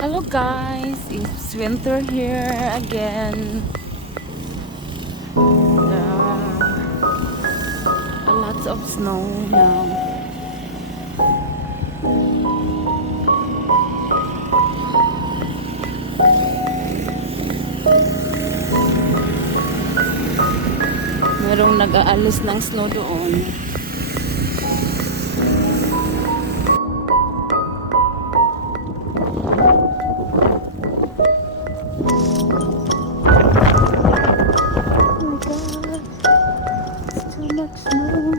Hello guys, it's winter here again. A lot of snow now. Merong nag-aalis ng snow doon. Oh my god, it's too much snow.